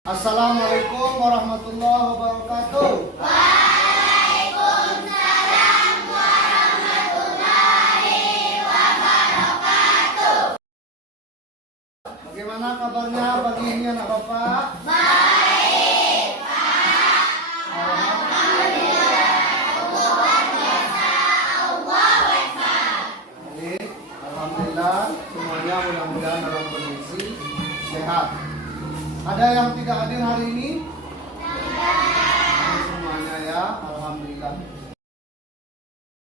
Assalamualaikum warahmatullahi wabarakatuh. Waalaikumsalam warahmatullahi wabarakatuh. Bagaimana kabarnya pagi ini anak Bapak? Baik, Pak. Alhamdulillah. Luar biasa. Allahu Akbar. Baik, alhamdulillah semuanya mudah-mudahan dalam kondisi sehat. Ada yang tidak hadir hari ini? Tidak. Semuanya ya, alhamdulillah.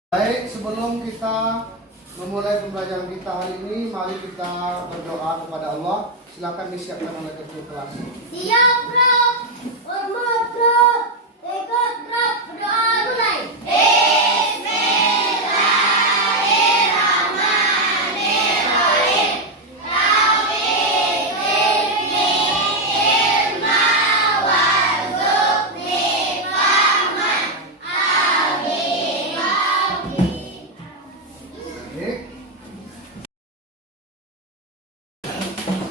Baik, sebelum kita memulai pembelajaran kita hari ini, mari kita berdoa kepada Allah. Silakan disiapkan oleh ketua kelas. Siap, Prof. Hormat, Prof. Ikut, Prof. Berdoa mulai. Bismillahirrahmanirrahim. Taufiq ilmi ilma warzuqni fahman. Amin. Baik.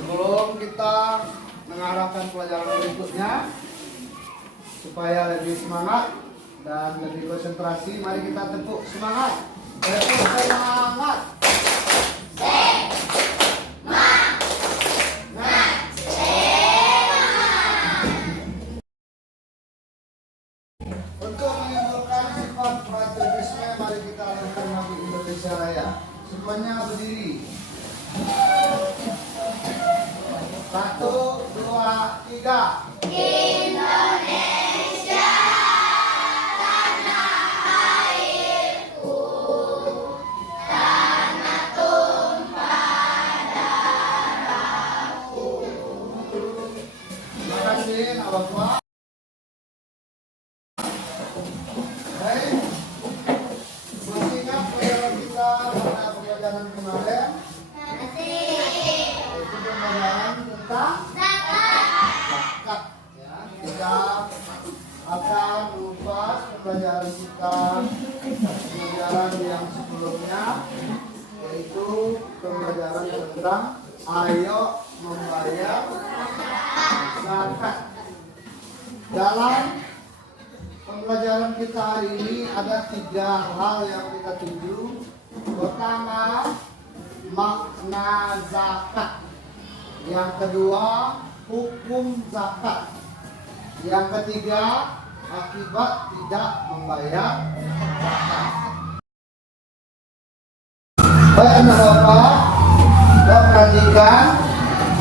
Sebelum kita mengarahkan pelajaran berikutnya, supaya lebih semangat dan lebih konsentrasi, mari kita tepuk semangat. Tepuk semangat. Untuk menimbulkan sifat patriotisme, mari kita lakukan lagu Indonesia Raya. Semuanya berdiri. 1, 2, 3. Indonesia tanah airku, tanah tumpah darahku. Terima kasih, Nak Bapak. Baik, masih ingat pelajaran kita pada pembelajaran kemarin? Itu pembelajaran tentang zakat. Ya, kita akan mengupas pembelajaran kita pembelajaran yang sebelumnya, yaitu pembelajaran tentang ayo membayar zakat. Dalam pembelajaran kita hari ini ada 3 hal yang kita tuju. Pertama, makna zakat. Yang kedua, hukum zakat. Yang ketiga, akibat tidak membayar zakat. Baik anak Bapak, kita perhatikan.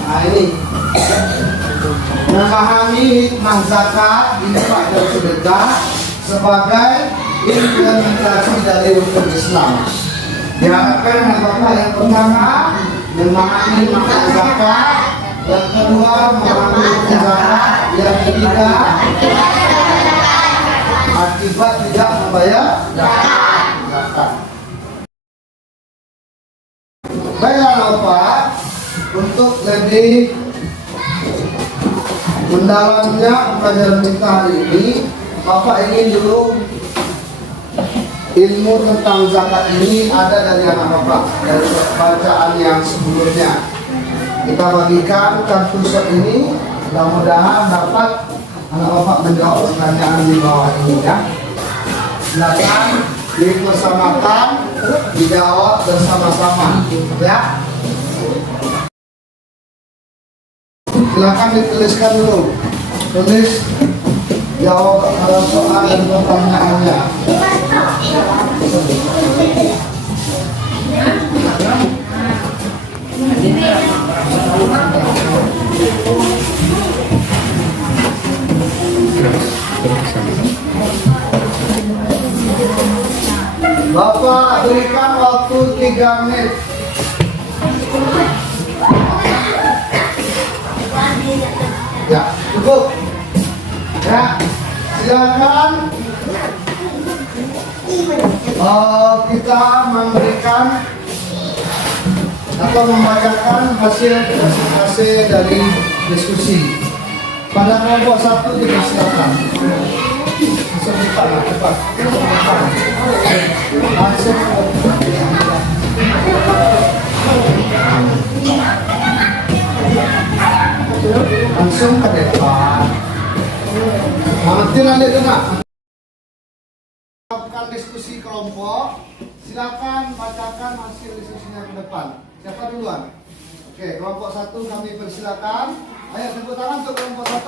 Nah ini, memahami hikmah zakat, infak dan sedekah sebagai implementasi dari hukum Islam. Diharapkan anak Bapak yang pertama memahami makna zakat, yang kedua memahami hukum zakat, yang ketiga akibat tidak membayar zakat. Baiklah Bapak, untuk lebih mendalamnya pelajaran kita hari ini, Bapak ingin dulu ilmu tentang zakat ini ada dari anak Bapak, dari bacaan yang sebelumnya. Kita bagikan kartu shot ini, mudah-mudahan dapat anak Bapak menjawab pertanyaan di bawah ini ya. Silakan dipersamakan, dijawab bersama-sama ya. Silakan dituliskan dulu, tulis jawab soal dan pertanyaannya. Bapak berikan waktu 3 menit. Ya, cukup. Ya, silakan. Kita memberikan atau membacakan hasil dari diskusi. Pada kelompok 1 dipersilakan. Cepat. Hasil langsung ke depan. Amatir anda dengar. Lakukan diskusi kelompok. Silakan bacakan hasil diskusinya ke depan. Siapa duluan? Oke, kelompok 1 kami persilakan. Ayo tepuk tangan untuk kelompok 1.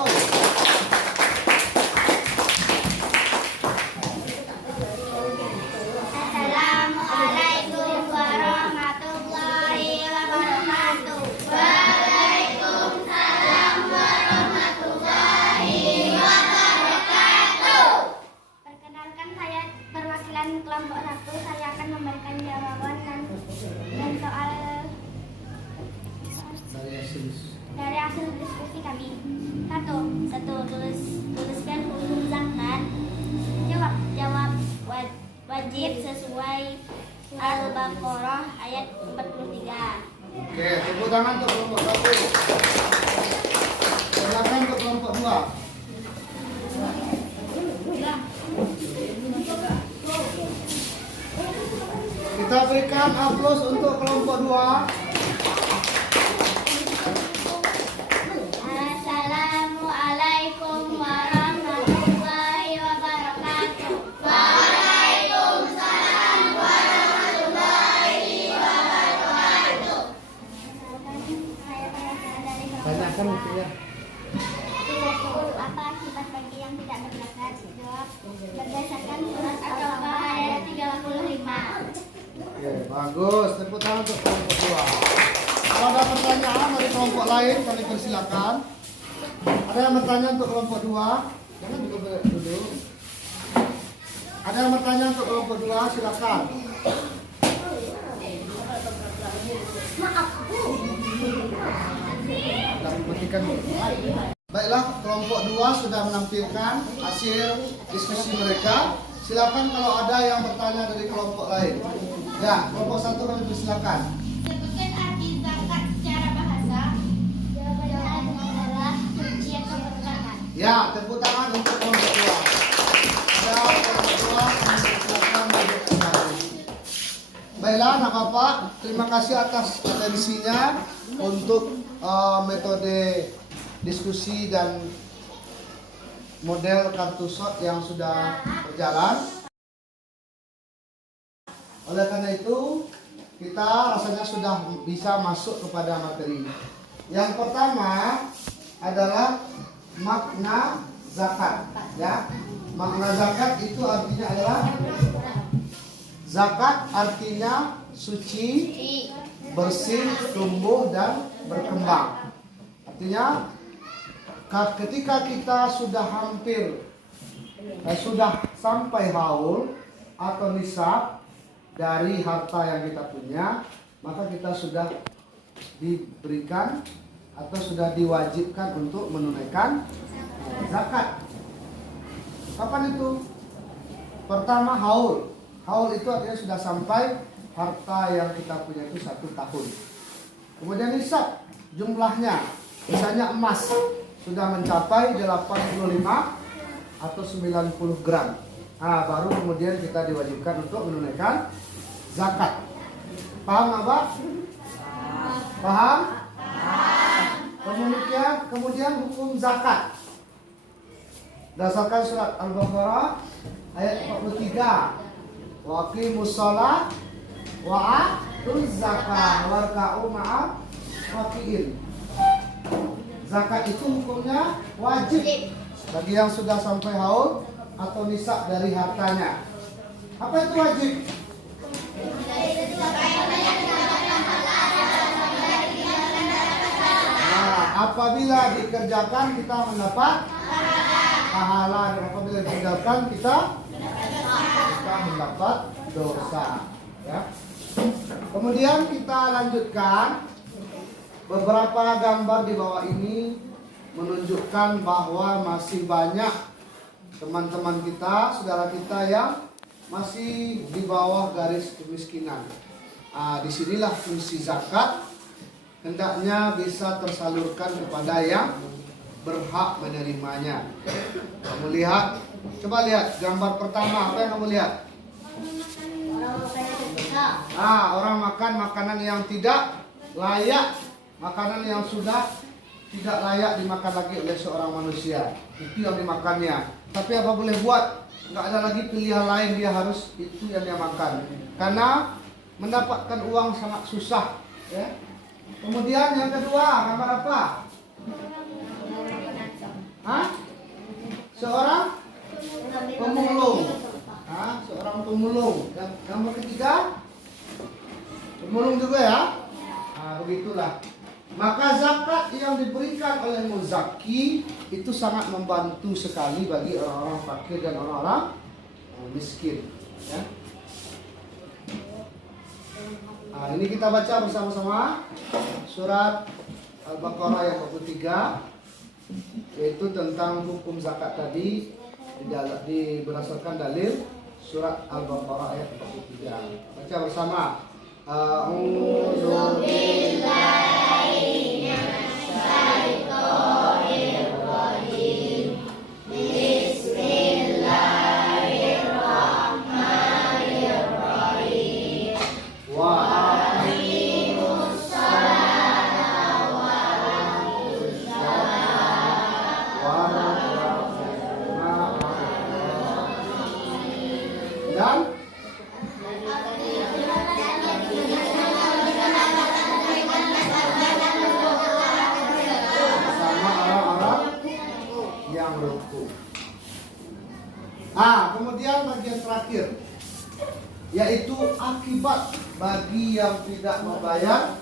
Assalamualaikum warahmatullahi wabarakatuh. Waalaikumsalam warahmatullahi wabarakatuh. Perkenalkan, saya perwakilan kelompok 1. Saya akan memberikan jawaban dan soal dari hasil diskusi kami. Satu, tuliskan hukum zakat. Jawab wajib sesuai Al-Baqarah ayat 43. Oke, tepuk tangan untuk kelompok 1. Silakan untuk kelompok 2. Kita berikan aplaus untuk kelompok 2. Assalamualaikum warahmatullahi wabarakatuh. Waalaikumsalam warahmatullahi wabarakatuh. Saya perwakilan dari Tanyakan itu ya. apa akibat bagi yang tidak berzakat? Jawab berdasarkan surat At-Taubah ayat 35. Oke, bagus. Tepuk tangan untuk kelompok 2. Kalau ada pertanyaan dari kelompok lain, kami persilakan. Ada yang bertanya untuk kelompok 2? Jangan duduk. Ada yang bertanya untuk kelompok 2? Silakan. Baiklah, kelompok 2 sudah menampilkan hasil diskusi mereka. Silakan kalau ada yang bertanya dari kelompok lain. Ya, kelompok 1 kami persilakan. Sebutkan arti zakat secara bahasa. Jawabannya adalah suci atau berzakat. Ya, tepuk tangan untuk kelompok 2. Ada kelompok 2 kami persilakan duduk kembali. Baiklah, anak bapak, terima kasih atas atensinya untuk metode diskusi dan model kartu shot yang sudah berjalan. Oleh karena itu, kita rasanya sudah bisa masuk kepada materi. Yang pertama adalah makna zakat. Ya, makna zakat itu artinya adalah zakat artinya suci, bersih, tumbuh dan berkembang. Artinya ketika kita sudah sudah sampai haul atau nisab dari harta yang kita punya, maka kita sudah diberikan atau sudah diwajibkan untuk menunaikan zakat. Kapan itu? Pertama haul. Haul itu artinya sudah sampai harta yang kita punya itu 1 tahun. Kemudian nisab, jumlahnya, misalnya emas sudah mencapai 85 atau 90 gram. Nah, baru kemudian kita diwajibkan untuk menunaikan zakat. Paham apa? Paham? Kemudian hukum zakat. Berdasarkan surat Al-Baqarah ayat 43. Wa aqimus shalah wa atuz zakah warka'u ma'ar rakiin. Zakat itu hukumnya wajib bagi yang sudah sampai haul atau nisab dari hartanya. Apa itu wajib? Nah, apabila dikerjakan kita mendapat pahala, dan apabila ditinggalkan kita mendapat dosa. Ya. Kemudian kita lanjutkan. Beberapa gambar di bawah ini menunjukkan bahwa masih banyak teman-teman kita, saudara kita yang masih di bawah garis kemiskinan. Disinilah fungsi zakat hendaknya bisa tersalurkan kepada yang berhak menerimanya. Kamu lihat, coba lihat gambar pertama, apa yang kamu lihat? Orang Orang makan makanan yang tidak layak, makanan yang sudah tidak layak dimakan lagi oleh seorang manusia. Itu yang dimakannya. Tapi apa boleh buat? Nggak ada lagi pilihan lain, dia harus itu yang dia makan. Karena mendapatkan uang sangat susah. Ya. Kemudian yang kedua, gambar apa? Hah? Seorang pemulung. Hah? Seorang pemulung. Dan gambar ketiga, pemulung juga ya. Nah, begitulah. Maka zakat yang diberikan oleh muzaki itu sangat membantu sekali bagi orang-orang fakir dan orang-orang miskin. Ya. Nah, ini kita baca bersama-sama surat Al-Baqarah yang 23, yaitu tentang hukum zakat tadi berdasarkan dalil surat Al-Baqarah ayat 43. Baca bersama. A'udzu billahi minasyaitonirrajim. Bismillahirrahmanirrahim. Wa aqimus salata wa atuz zakata dan ruku. Kemudian bagian terakhir, yaitu akibat bagi yang tidak membayar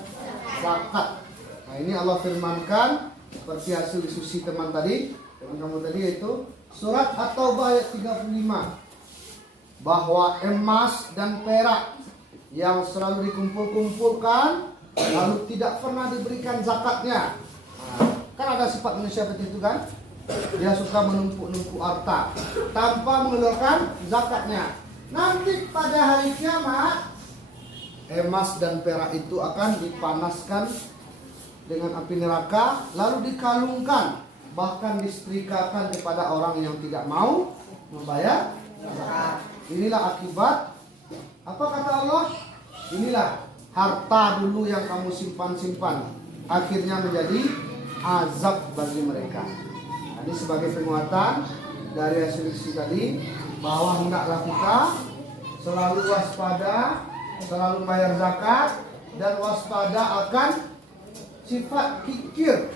zakat. Nah, ini Allah firmankan seperti hasil diskusi teman kamu tadi, yaitu surat At-Taubah ayat 35, bahwa emas dan perak yang selalu dikumpul-kumpulkan lalu tidak pernah diberikan zakatnya. Kan ada sifat manusia seperti itu kan? Dia suka menumpuk-numpuk harta tanpa mengeluarkan zakatnya. Nanti pada hari kiamat, emas dan perak itu akan dipanaskan dengan api neraka, lalu dikalungkan, bahkan disetrikakan kepada orang yang tidak mau membayar zakat. Inilah akibat. Apa kata Allah? Inilah harta dulu yang kamu simpan-simpan, akhirnya menjadi azab bagi mereka. Ini sebagai penguatan dari hasil diskusi tadi, bahwa hendaklah kita selalu waspada, selalu bayar zakat, dan waspada akan sifat kikir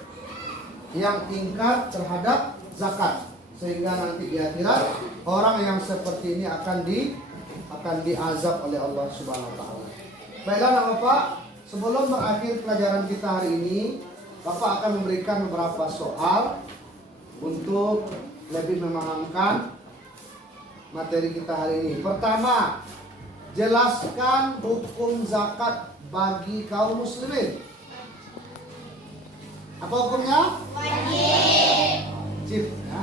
yang ingkar terhadap zakat, sehingga nanti di akhirat orang yang seperti ini akan diazab oleh Allah Subhanahu wa taala. Baiklah Bapak, sebelum berakhir pelajaran kita hari ini, Bapak akan memberikan beberapa soal untuk lebih memahamkan materi kita hari ini. Pertama, jelaskan hukum zakat bagi kaum muslimin. Apa hukumnya? Wajib. Ya.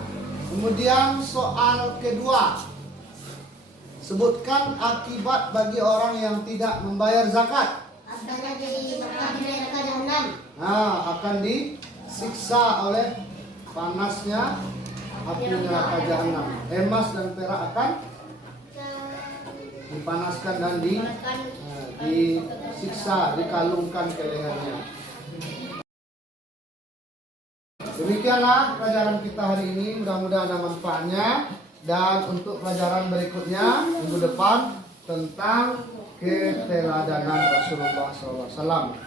Kemudian soal kedua, sebutkan akibat bagi orang yang tidak membayar zakat. Akan disiksa oleh panasnya api neraka jahanam. Emas dan perak akan dipanaskan dan disiksa, dikalungkan ke lehernya. Demikianlah pelajaran kita hari ini. Mudah-mudahan ada manfaatnya. Dan untuk pelajaran berikutnya minggu depan tentang keteladanan Rasulullah SAW.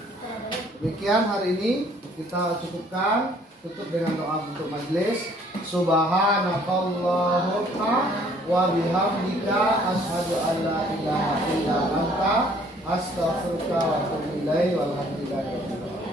Demikian hari ini kita cukupkan. Tutup dengan doa untuk majelis. Subhanakallahumma wa bihamdika asyhadu an la ilaha illa anta astaghfiruka wa atubu ilaik. Walhamdulillahi rabbil alamin.